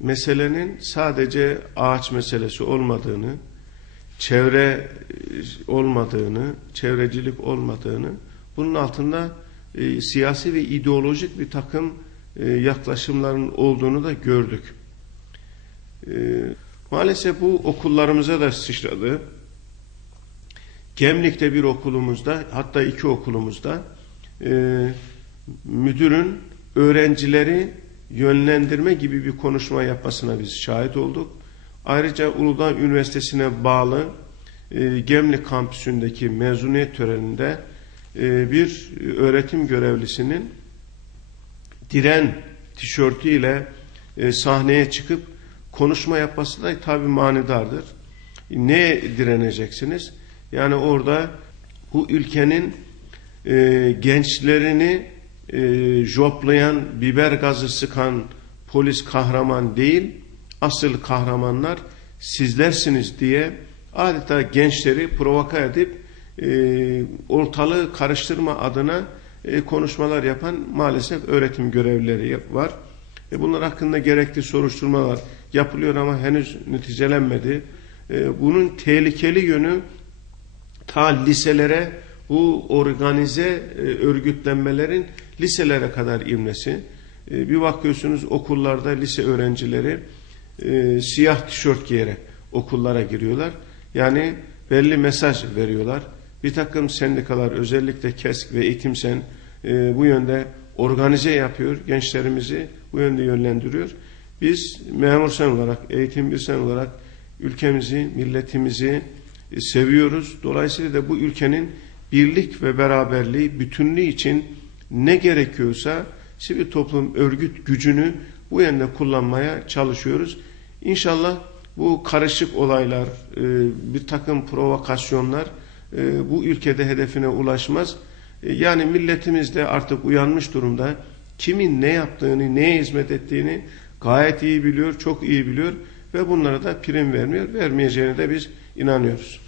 meselenin sadece ağaç meselesi olmadığını, çevre olmadığını, çevrecilik olmadığını, bunun altında siyasi ve ideolojik bir takım yaklaşımların olduğunu da gördük. Maalesef bu okullarımıza da sıçradı. Gemlik'te bir okulumuzda, hatta 2 okulumuzda müdürün öğrencileri yönlendirme gibi bir konuşma yapmasına biz şahit olduk. Ayrıca Uludağ Üniversitesi'ne bağlı Gemlik kampüsündeki mezuniyet töreninde bir öğretim görevlisinin diren tişörtüyle sahneye çıkıp konuşma yapması da tabii manidardır. Ne direneceksiniz? Yani orada bu ülkenin gençlerini joplayan, biber gazı sıkan polis kahraman değil, asıl kahramanlar sizlersiniz diye adeta gençleri provoka edip ortalığı karıştırma adına konuşmalar yapan maalesef öğretim görevlileri var. Bunlar hakkında gerekli soruşturmalar yapılıyor ama henüz neticelenmedi. Bunun tehlikeli yönü ta liselere, bu organize örgütlenmelerin liselere kadar inmesi. Bir bakıyorsunuz okullarda lise öğrencileri siyah tişört giyerek okullara giriyorlar. Yani belli mesaj veriyorlar. Bir takım sendikalar, özellikle KESK ve Eğitimsen bu yönde organize yapıyor, gençlerimizi bu yönde yönlendiriyor. Biz memur sen olarak, eğitim bir sen olarak ülkemizi, milletimizi seviyoruz. Dolayısıyla da bu ülkenin birlik ve beraberliği, bütünlüğü için ne gerekiyorsa sivil toplum örgüt gücünü bu yönde kullanmaya çalışıyoruz. İnşallah bu karışık olaylar, bir takım provokasyonlar bu ülkede hedefine ulaşmaz. Yani milletimiz de artık uyanmış durumda. Kimin ne yaptığını, neye hizmet ettiğini gayet iyi biliyor, çok iyi biliyor ve bunlara da prim vermiyor. Vermeyeceğine de biz inanıyoruz.